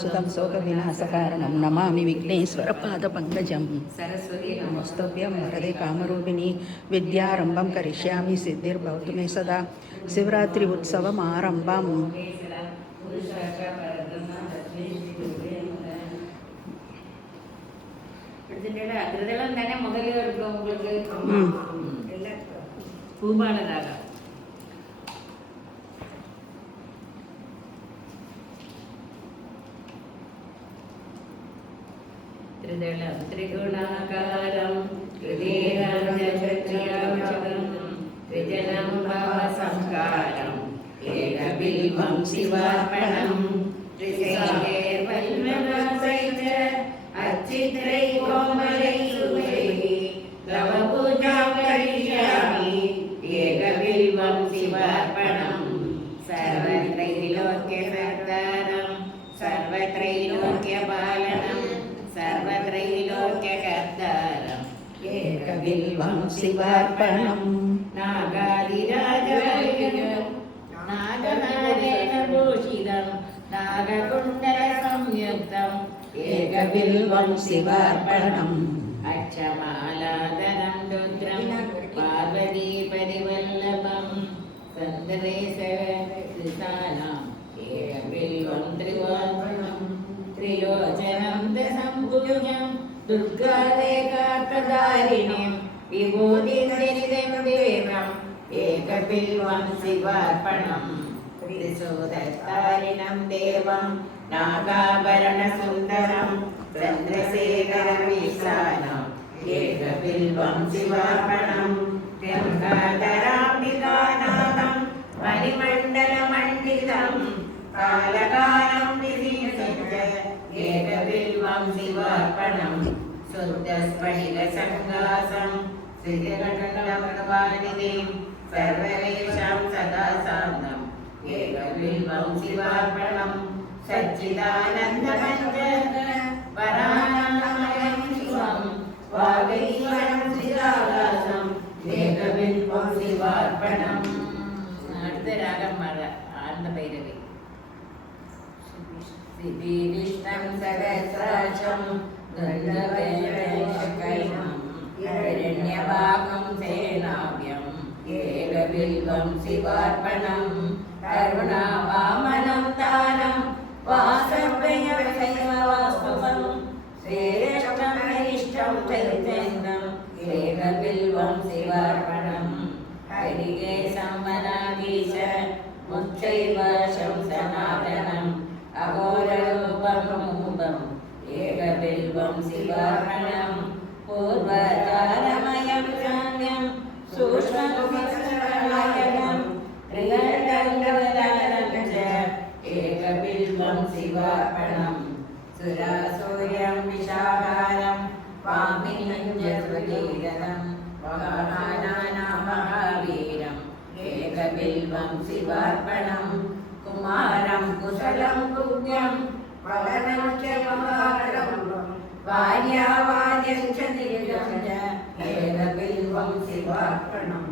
सुतं शोकविनाशकारणं नमामि विघ्नेश्वरपादपङ्कजं सरस्वती नमस्तभ्यं वरदे कामरूपिणी विद्यारम्भं करिष्यामि सिद्धिर्भवतु मे सदा शिवरात्रि उत्सवमारम्भं பூமாலராக त्रिदलं त्रिगुणाकारं त्रिदेहं त्रिजनं भावसंकारं एकबिल्वं शिवार्पणं त्रिशैर्वल्लभसैः अच्छिद्रैः कोमलैः शुभैः तव पूजां करिष्यामि एकबिल्वं शिवार्पणं सर्वत्रैलोक्यकर्तारं सर्वत्रैलोक्यपालनं सर्वत्रैलोक्यकर्तारम् एकबिल्वं शिवार्पणं नागादिराजवैर्यं नागनारेण भूषितं नागकुण्डलसंयुक्तम् एकबिल्वं शिवार्पणम् अक्षमालादनं रुद्रं पार्वतीपरिवल्लभं सन्दरेशनाम् एकबिल्वं त्रिवार्पणं त्रिलोचनं दशम्भुजं दुर्गादेकार्थधारिणीं विभूतिधरितं देवम् एकबिल्वं शिवार्पणं त्रिशूलधारिणं देवं नागाभरणसुन्दरं चन्द्रशेखरमीशानम् एकबिल्वं शिवार्पणं गङ्गाधराम्बिकानाथं मणिमण्डलमण्डितं कालकालं विधिनिषिद्ध एकबिल्वं शिवार्पणं शुद्धस्फटिकसङ्कासं श्रीजगन्नाथवानिधिं सर्ववेषां सदा सान्तं एकबिल्वं शिवार्पणं सच्चिदानन्दमञ्च परानन्दमयं शिवं वागीश्वरं चिदाकाशं एकबिल्वं शिवार्पणम् அடுத்த ராகம் ஆனந்த பைரவி विष्णं सहस्राक्षं गन्धवैरैकैनं हिरण्यवाहं सेनाव्यं एकबिल्वं शिवार्पणं करुणावामनं तानं वासव्ययवैवास्तुवं श्रेष्ठं हरिष्ठं चैतन्यम् एकबिल्वं शिवार्पणं हरिकेशं वनाधीश मुच्चैवाशं सनातनम् अघोररूपं एकबिल्वं शिवार्पणं पूर्वतारमयं साम्यं सूक्ष्मनायकं त्रिगण्डवदानं च एकबिल्वं शिवार्पणं सुरासूर्यं विशाखारं वामिनञ्जस्वतीरनं वाहनानां महावीरम् एकबिल्वं शिवार्पणं कुमारं कुशलं कुज्ञं वदनं च महारं वार्यावाद्यं च दिव्यं च एकबिल्वं शिवार्पणं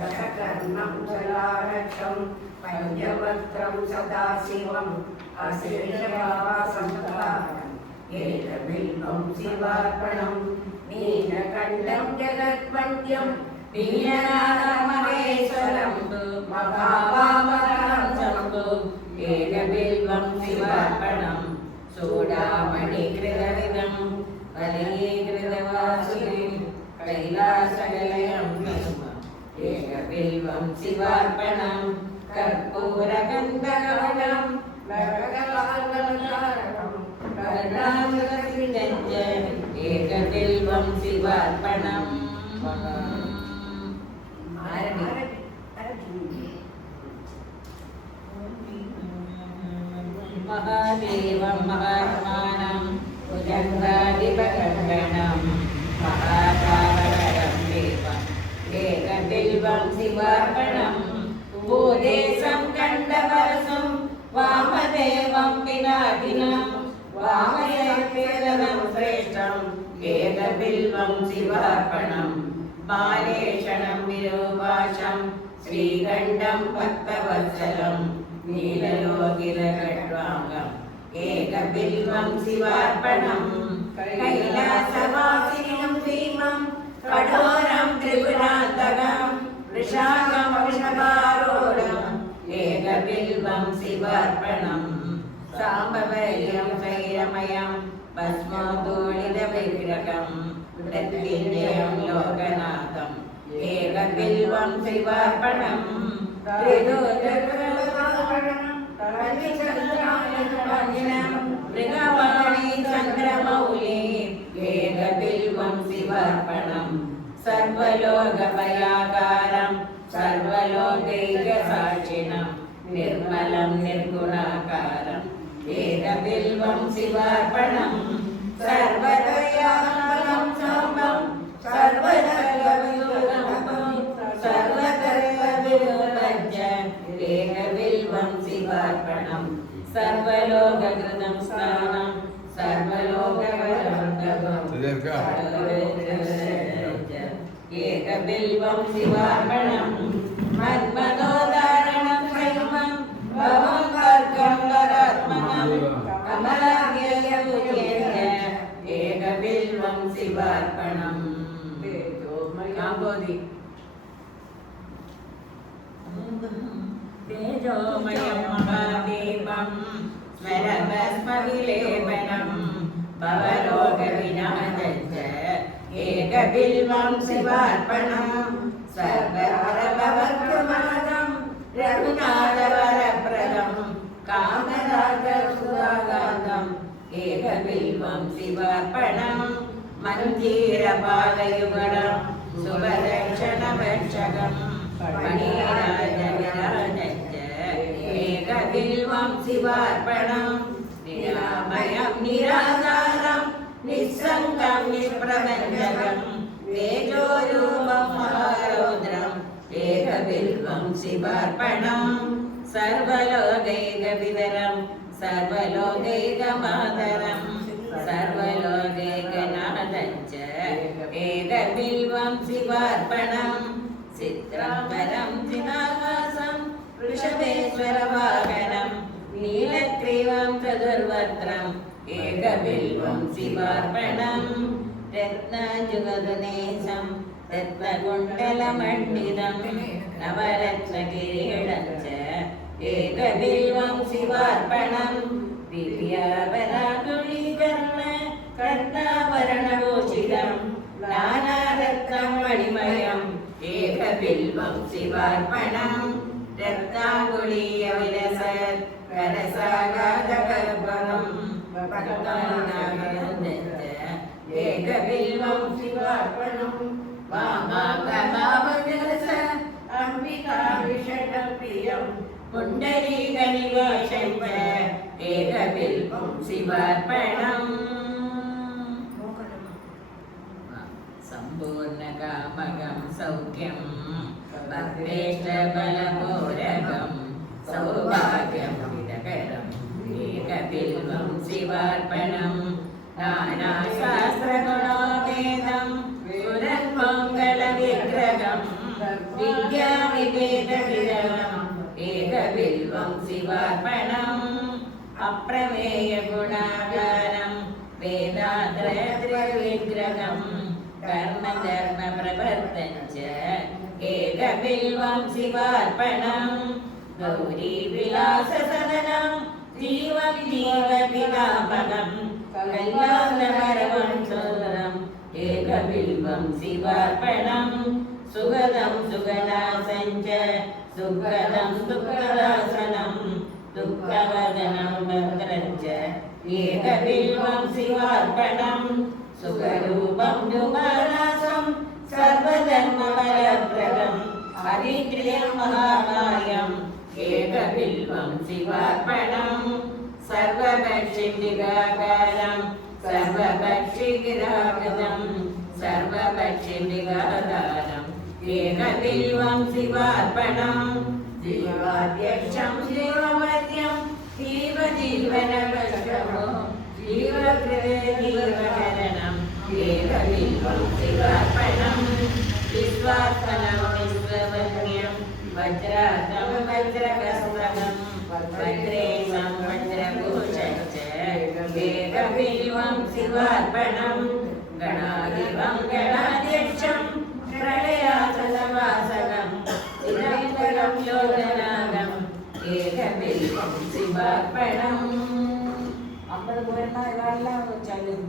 दशकर्णं जलारक्षं पञ्चवक्त्रं सदाशिवम् अशेषवासंहारम् एकबिल्वं शिवार्पणं नीलकण्ठं जगद्वन्द्यं नीलनाथमहेश्वरं महावामनं शम्भो एकबिल्वं शिवार्पणं चूडामणिकृतविदं कलयीकृतवासुदें कैलासनिलयं एकबिल्वं शिवार्पणं कर्पूरगन्धकवनं नरकलालकारणं कर्णामृतसिद्धं च एकबिल्वं शिवार्पणम् महादेवं महात्मानं भुजङ्गाधिपकण्डनं महाकावरं देवम् एकबिल्वं शिवार्पणं भूदेशं कण्डवरसं वामदेवं पिनाकिनं वामदेवं श्रेष्ठम् एकबिल्वं शिवार्पणं बालेशनं विरूपाशं श्रीकण्ठं भक्तवत्सलं नीललोकिलखड्वाङ्गं एकबिल्वं शिवार्पणम् कैलासवासिनं भीमं कठोरं त्रिपुरान्तकं वृषाकं वृषभारूढम् एकबिल्वं शिवार्पणम् साम्बवैर्यं शैलमयं भस्मोद्धूलितविग्रहं मृत्युञ्जयं लोकनाथम् एकबिल्वं शिवार्पणम् मृगवाणी चन्द्रमौली एकबिल्वं शिवार्पणम् सर्वलोकभयाकारं सर्वलोकैकसाक्षिणं निर्मलं निर्गुणाकारम् एकबिल्वं शिवार्पणम् सर्वदयामलं साम्बं सर्वदर्गविलोकं सर्वदर्गविलोकञ्च एकबिल्वं शिवार्पणम् सर्वलोककृतं स्नानं सर्वलोकवरन्दभम् एकबिल्वं शिवार्पणम् मन्मनोदारणं शैवं भवं वर्गं वरात्मनं कमलार्यपूज्येन एकबिल्वं शिवार्पणम् काम्बोधि तेजोमयं महादीपं स्मरभस्मविलेपनं भवरोगविनाशञ्च एकबिल्वं शिवार्पणम् सर्वहरभवत्प्रमादं रघुनाथवरप्रदं कामराजसुधागाधम् एकबिल्वं शिवार्पणम् मञ्जीरपादयुगलं शुभदक्षिणभक्षकम् मणिराजविराजञ्च एकबिल्वं शिवार्पणम् निरामयं निराधारं निस्सङ्गं निष्प्रपञ्चकं तेजोरूपं महारौद्रम् एकबिल्वं शिवार्पणम् सर्वलोकैकविवरं सर्वलोकैकमातरं सर्वलोकैकनाथञ्च एकबिल्वं शिवार्पणम् चित्राम्बरं चिदाभासं वृषभेश्वरवाहनं नीलग्रीवं चतुर्वक्त्रम् एकबिल्वं शिवार्पणम् रत्नाजुगदनेशं रत्नकुण्डलमण्डितं नवरत्नकिरीटं च एकबिल्वं शिवार्पणम् दिव्याभरणकुलीकर्ण कर्णाभरणभूषितं नानारत्नं मणिमयम् एकबिल्वं शिवार्पणम् रत्नाङ्गुलीयविलस करसागाधकर्पणम् एकबिल्वं शिवार्पणम् वामाङ्गभावविलस अम्बिका विषणप्रियं पुण्डरीकनिवासं च एकबिल्वं शिवार्पणम् सम्पूर्णकामकं सौख्यं भद्रेष्ठबलपूरकं सौभाग्यं हितकरम् एकबिल्वं शिवार्पणम् नानाशास्त्रगुणोपेतं पुरन्मङ्गलविग्रहं विद्याविवेकविरमम् एकबिल्वं शिवार्पणम् अप्रमेयगुणागारं वेदात्रयविग्रहं कर्मधर्मप्रवर्तञ्च एकबिल्वं शिवार्पणम् गौरीविलाससदनं जीवं जीवपितामहं कल्याणकरवं सुन्दरम् एकबिल्वं शिवार्पणम् सुगदं सुगदासञ्च सुखदं दुःखदासनं दुःखवदनं भद्रञ्च एकबिल्वं शिवार्पणम् सुखरूपं दुःखनाशं सर्वधर्मफलप्रदम् हरिप्रियं महामायम् एकबिल्वं शिवार्पणम् सर्वभक्षिनिगाकारं सर्वभक्षिगिराकृतं सर्वभक्षिनिगाधारम् एकबिल्वं शिवार्पणम् जीवाध्यक्षं जीवमध्यं जीवजीवनकष्टमो जीवकृते जीवकरणम् एकबिल्वं शिवार्पणम् विश्वात्मनं विश्ववन्यं वज्रातं वज्रकस्तमं वज्रेशं वज्रभूषञ्च ഏകബിൽവം ശിവാർപ്പണം ഗണാധിപം ഗണാധ്യക്ഷം പ്രളയാചലവാസകം ചിദംബരം ലോകനാഥം ഏകബിൽവം ശിവാർപ്പണം 50 പേരെല്ലാം ചൊല്ലും.